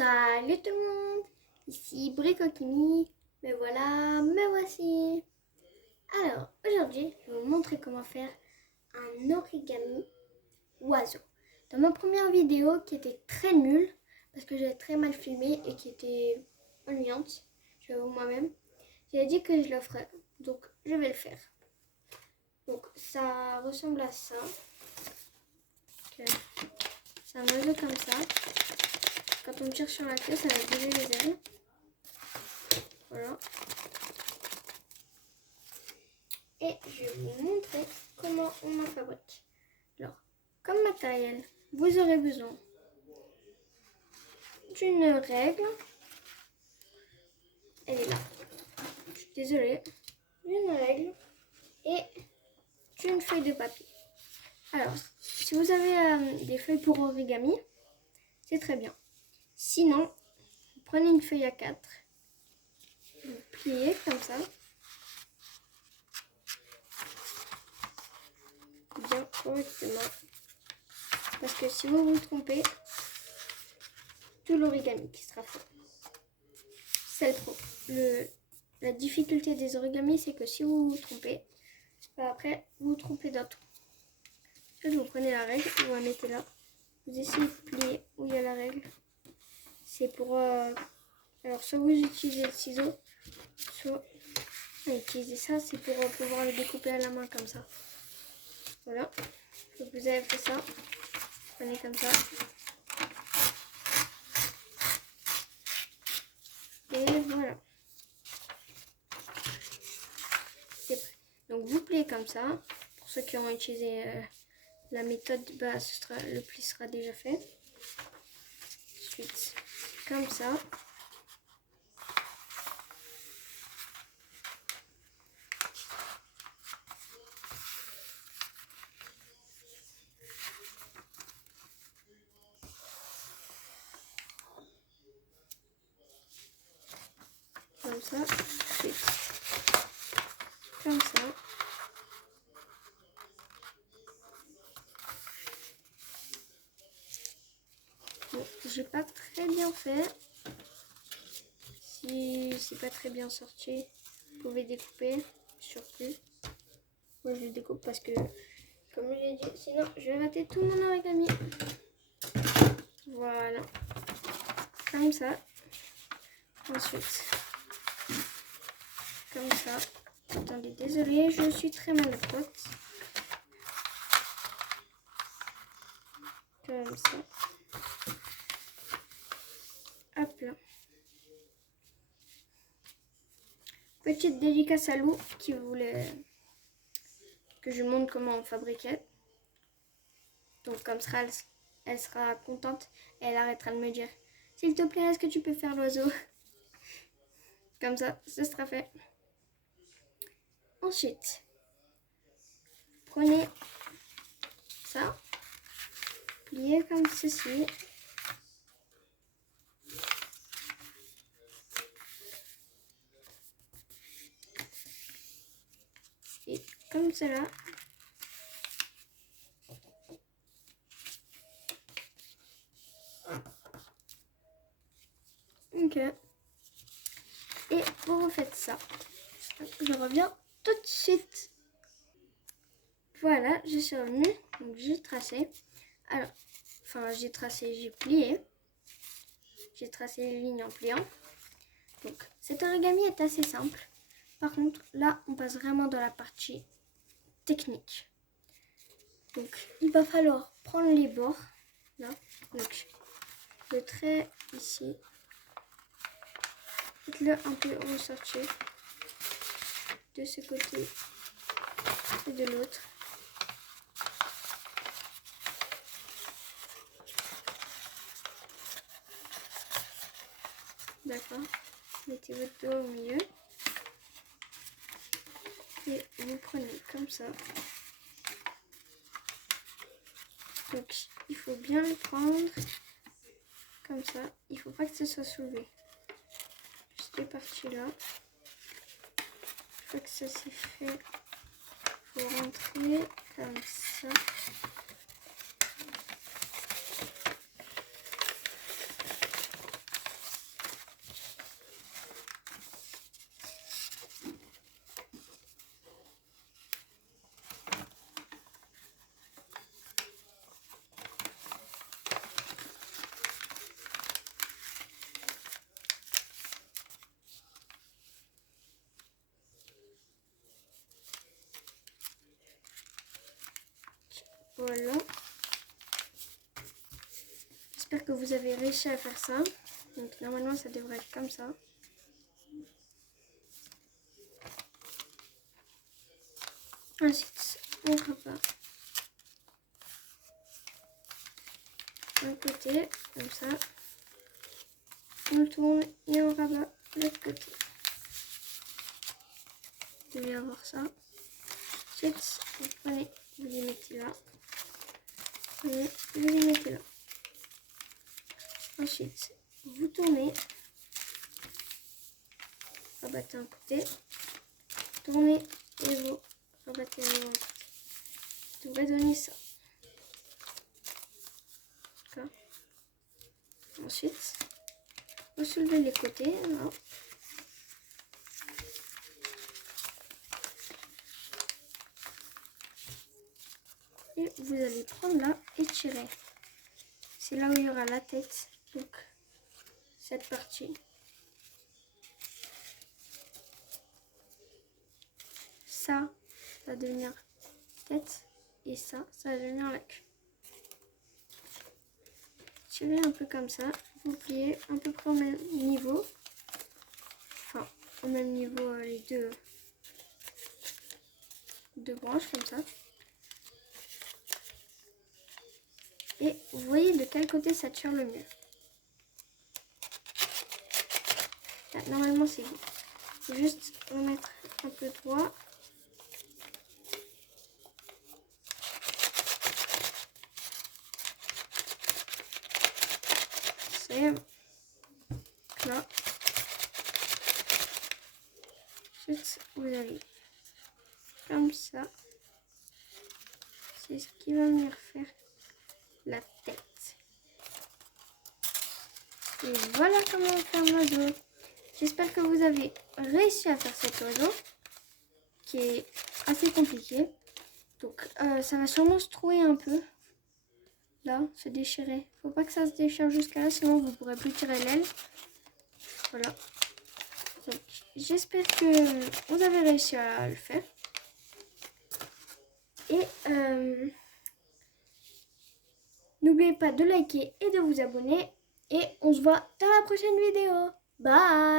Salut tout le monde, ici Bricokimi, me voilà, me voici. Alors, aujourd'hui, je vais vous montrer comment faire un origami oiseau. Dans ma première vidéo, qui était très nulle, parce que j'ai très mal filmé et qui était ennuyante, j'avoue moi-même, j'ai dit que je le ferais, donc je vais le faire. Donc, ça ressemble à ça. C'est un oiseau comme ça. Quand on tire sur la queue, ça va bouger les ailes. Voilà. Et je vais vous montrer comment on en fabrique. Alors, comme matériel, vous aurez besoin d'une règle. Elle est là. Je suis désolée. D'une règle et d'une feuille de papier. Alors, si vous avez des feuilles pour origami, c'est très bien. Sinon, vous prenez une feuille A4, vous pliez comme ça, bien correctement. Parce que si vous vous trompez, tout l'origami qui sera fait. C'est la difficulté des origamis, c'est que si vous vous trompez, après vous vous trompez d'un tout. Vous prenez la règle, vous la mettez là, vous essayez de plier où il y a la règle. C'est pour alors soit vous utilisez le ciseau, soit utiliser ça, c'est pour pouvoir le découper à la main comme ça. Voilà, donc vous avez fait ça, prenez comme ça. Et voilà. C'est prêt. Donc vous pliez comme ça. Pour ceux qui ont utilisé la méthode, le pli sera déjà fait. Ensuite, comme ça. Comme ça. Ensuite, comme ça. Bon, j'ai pas très bien fait. Si c'est pas très bien sorti, vous pouvez découper surplus. Moi je le découpe parce que, comme je l'ai dit, sinon je vais rater tout mon origami. Voilà. Comme ça. Ensuite, comme ça. Attendez, désolée, je suis très maladroite. Comme ça. Hop là. Petite dédicace à Lou qui voulait que je montre comment on fabriquait. Donc comme ça, elle sera contente et elle arrêtera de me dire « S'il te plaît, est-ce que tu peux faire l'oiseau ?» Comme ça, ce sera fait. Ensuite, prenez ça, pliez comme ceci. Et comme cela. Ok. Et vous refaites ça. Je reviens tout de suite. Voilà, je suis revenue. Donc j'ai tracé. Alors, j'ai tracé, j'ai plié. J'ai tracé les lignes en pliant. Donc cet origami est assez simple. Par contre, là, on passe vraiment dans la partie technique. Donc, il va falloir prendre les bords. Là, donc le trait ici. Faites-le un peu ressortir de ce côté et de l'autre. D'accord. Mettez votre doigt au milieu. Et vous prenez comme ça. Donc, il faut bien le prendre comme ça. Il ne faut pas que ce soit soulevé. Cette partie-là. Une fois que ça c'est fait, il faut rentrer comme ça. j'espère que vous avez réussi à faire ça. Donc normalement ça devrait être comme ça. Ensuite on rabat un côté comme ça. On tourne et on rabat l'autre côté. Vous devez avoir ça. Ensuite vous prenez, vous les mettez là. Et vous les mettez là. Ensuite, vous tournez, rabattez un côté, tournez et vous rabattez un côté. Vous devrez donner ça. D'accord. Ensuite, vous soulevez les côtés. Là. Et vous allez prendre là et tirer. C'est là où il y aura la tête. Donc, cette partie. Ça va devenir tête. Et ça va devenir la queue. Tirez un peu comme ça. Vous pliez à peu près au même niveau. Enfin, au même niveau les deux branches comme ça. Et vous voyez de quel côté ça tire le mieux. Là, normalement c'est bon. Il faut juste remettre un peu droit. C'est bon. Là. Ensuite, vous allez comme ça. C'est ce qui va venir faire la tête. Et voilà comment on fait un oiseau. J'espère que vous avez réussi à faire cet oiseau qui est assez compliqué. Donc ça va sûrement se trouer un peu. Là, se déchirer. Faut pas que ça se déchire jusqu'à là, sinon vous pourrez plus tirer l'aile. Voilà. Donc j'espère que vous avez réussi à le faire. Et n'oubliez pas de liker et de vous abonner. Et on se voit dans la prochaine vidéo. Bye!